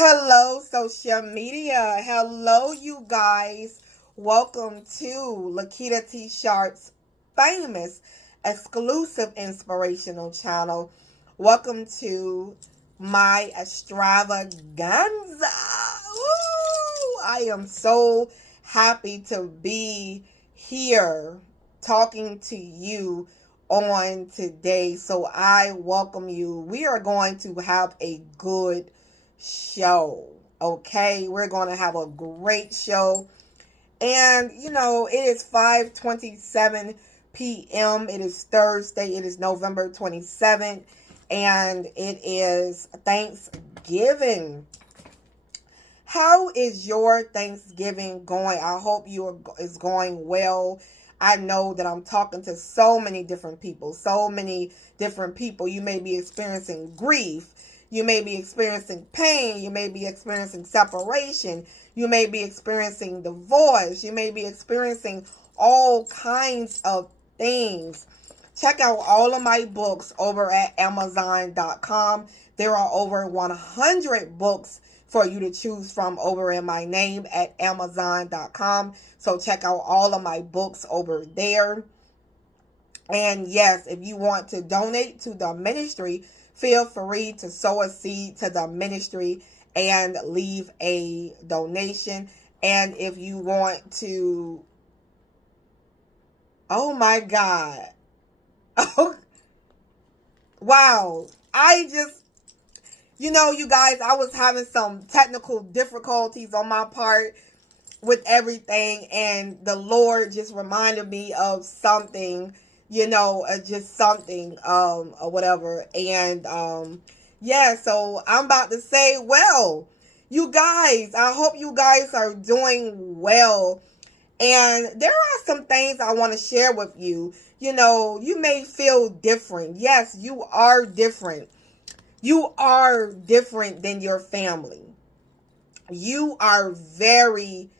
Hello, social media. Hello, you guys. Welcome to Lakita T. Sharp's famous exclusive inspirational channel. Welcome to my extravaganza. Woo! I am so happy to be here talking to you on today. So I welcome you. We are going to have a good show. Okay, we're going to have a great show. And it is 5:27 p.m. It is Thursday. It is November 27th, and it is Thanksgiving. How is your Thanksgiving going? I hope is going well. I know that I'm talking to so many different people. You may be experiencing grief. You may be experiencing pain. You may be experiencing separation. You may be experiencing divorce. You may be experiencing all kinds of things. Check out all of my books over at Amazon.com. There are over 100 books for you to choose from over in my name at Amazon.com. So check out all of my books over there. And yes, if you want to donate to the ministry, feel free to sow a seed to the ministry and leave a donation. And if you want to, oh my God. Oh, wow. You guys, I was having some technical difficulties on my part with everything. And the Lord just reminded me of something, just something, or whatever. And, yeah, so I'm about to say, well, you guys, I hope you guys are doing well. And there are some things I want to share with you. You may feel different. Yes, you are different. You are different than your family. You are very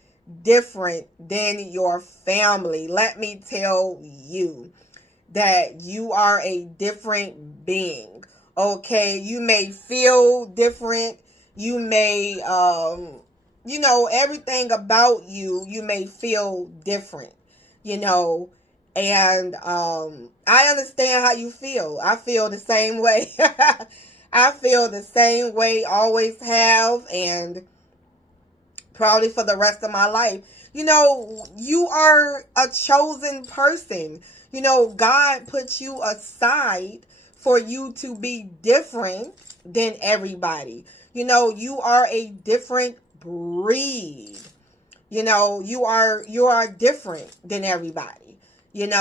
different than your family. Let me tell you that you are a different being. Okay, you may feel different. You may, everything about you may feel different, and I understand how you feel. I feel the same way. I feel the same way, always have, and probably for the rest of my life. You are a chosen person. God put you aside for you to be different than everybody. You are a different breed. You are different than everybody. And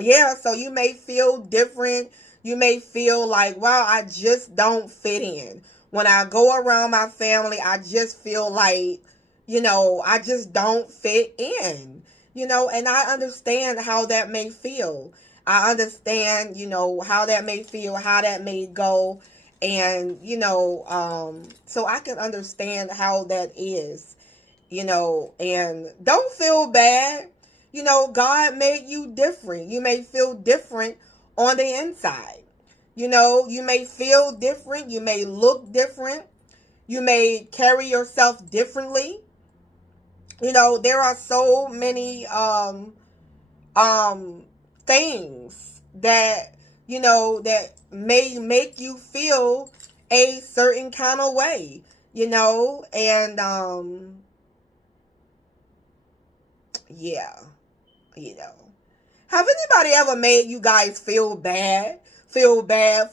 yeah, so you may feel different. You may feel like, wow, I just don't fit in. When I go around my family, I just feel like, I just don't fit in, and I understand how that may feel. I understand, how that may feel, how that may go. And, so I can understand how that is, and don't feel bad. God made you different. You may feel different on the inside. You may feel different. You may look different. You may carry yourself differently. There are so many things that, that may make you feel a certain kind of way, and yeah. Have anybody ever made you guys feel bad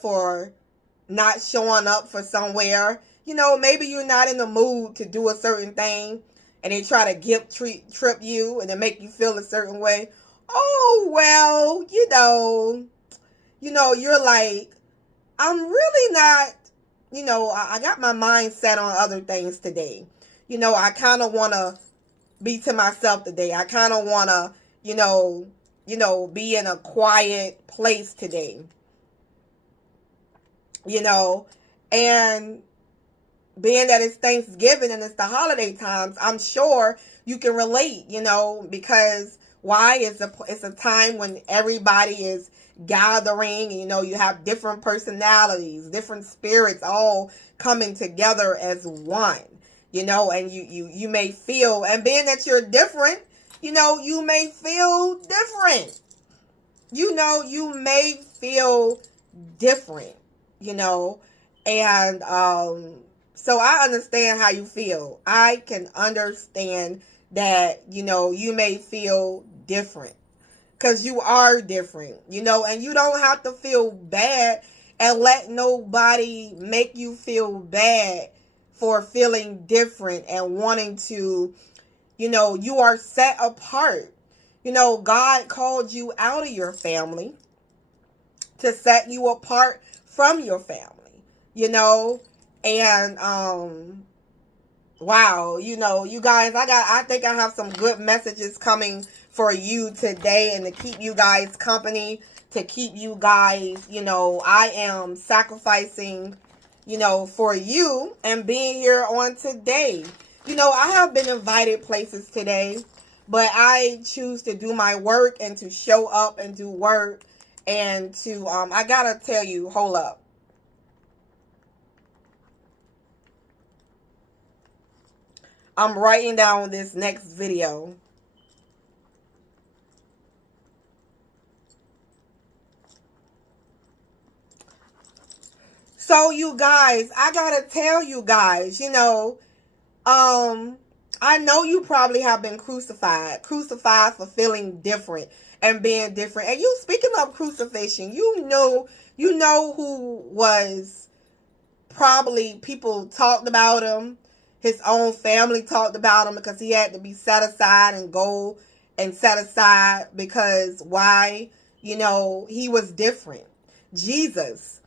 for not showing up for somewhere? Maybe you're not in the mood to do a certain thing, and they try to trip you and then make you feel a certain way. Oh, well, you're like, I'm really not, I got my mind set on other things today. I kind of want to be to myself today. I kind of want to, be in a quiet place today. And being that it's Thanksgiving and it's the holiday times, I'm sure you can relate, because Why? It's a time when everybody is gathering. You know, you have different personalities, different spirits, all coming together as one. You know, and you may feel, and being that you're different, you know, you may feel different. You know, you may feel different. You know, and so I understand how you feel. I can understand that, you know, you may feel different because you are different, you know, and you don't have to feel bad and let nobody make you feel bad for feeling different and wanting to, you know, you are set apart. You know, God called you out of your family to set you apart from your family, you know, and wow, you know, you guys, I think I have some good messages coming for you today, and to keep you guys company, to keep you guys, you know, I am sacrificing, you know, for you and being here on today. You know, I have been invited places today, but I choose to do my work and to show up and do work and to, I gotta tell you, hold up. I'm writing down this next video. So you guys, I gotta tell you guys, you know, I know you probably have been crucified for feeling different and being different. And you, speaking of crucifixion, you know who was probably, people talked about him. His own family talked about him because he had to be set aside and go and set aside because why? You know, he was different. Jesus.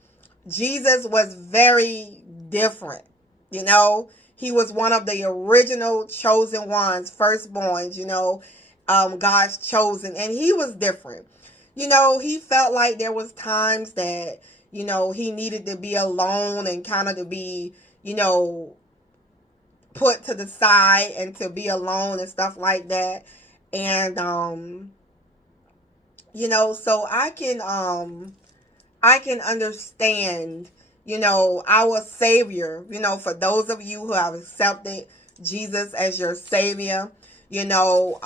Jesus was very different. You know, he was one of the original chosen ones, firstborns, you know, God's chosen, and he was different. You know, he felt like there was times that, you know, he needed to be alone and kind of to be, you know, put to the side and to be alone and stuff like that. And you know, so I can understand, you know, our Savior, you know, for those of you who have accepted Jesus as your Savior, you know,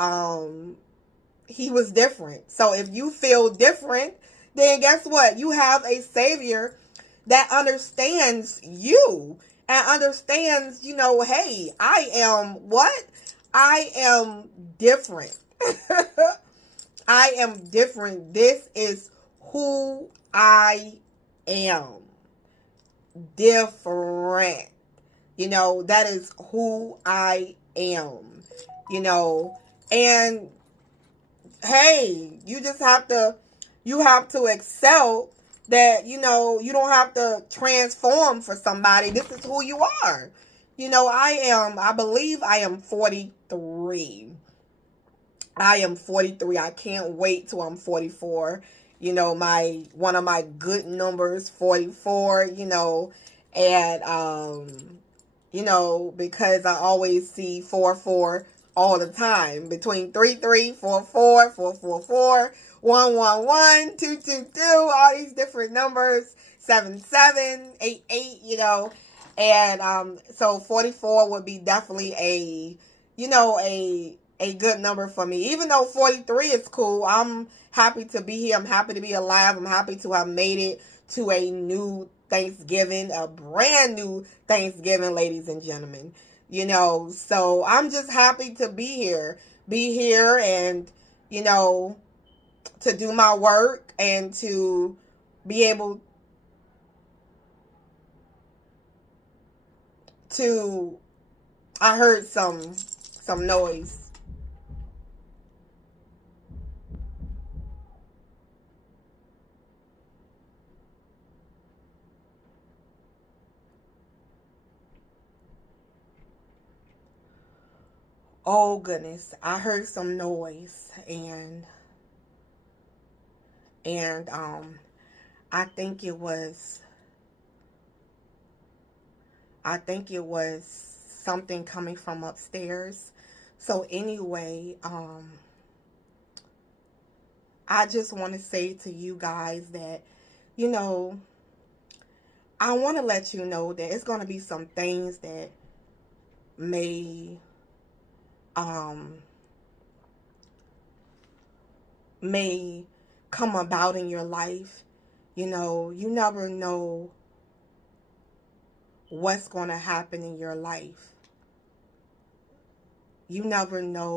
he was different. So if you feel different, then guess what? You have a Savior that understands you and understands, you know, hey, I am what? I am different. I am different. This is who I am. Different. You know, that is who I am. You know, and hey, you have to excel that, you know, you don't have to transform for somebody. This is who you are. You know, I believe I am 43. I am 43. I can't wait till I'm 44. You know, one of my good numbers, 44, you know, and you know, because I always see 44 all the time. Between 33, 44, 444, 111, 222, all these different numbers, 77, 88, you know. And so 44 would be definitely a, you know, a good number for me. Even though 43 is cool, I'm happy to be here. I'm happy to be alive. I'm happy to have made it to a new Thanksgiving, a brand new Thanksgiving, ladies and gentlemen. You know, so I'm just happy to be here. Be here and, you know, to do my work and to be able to, I heard some noise. Oh goodness, I heard some noise, and I think it was something coming from upstairs. So anyway, I just want to say to you guys that, you know, I want to let you know that it's going to be some things that may um may come about in your life. You know, you never know what's going to happen in your life. You never know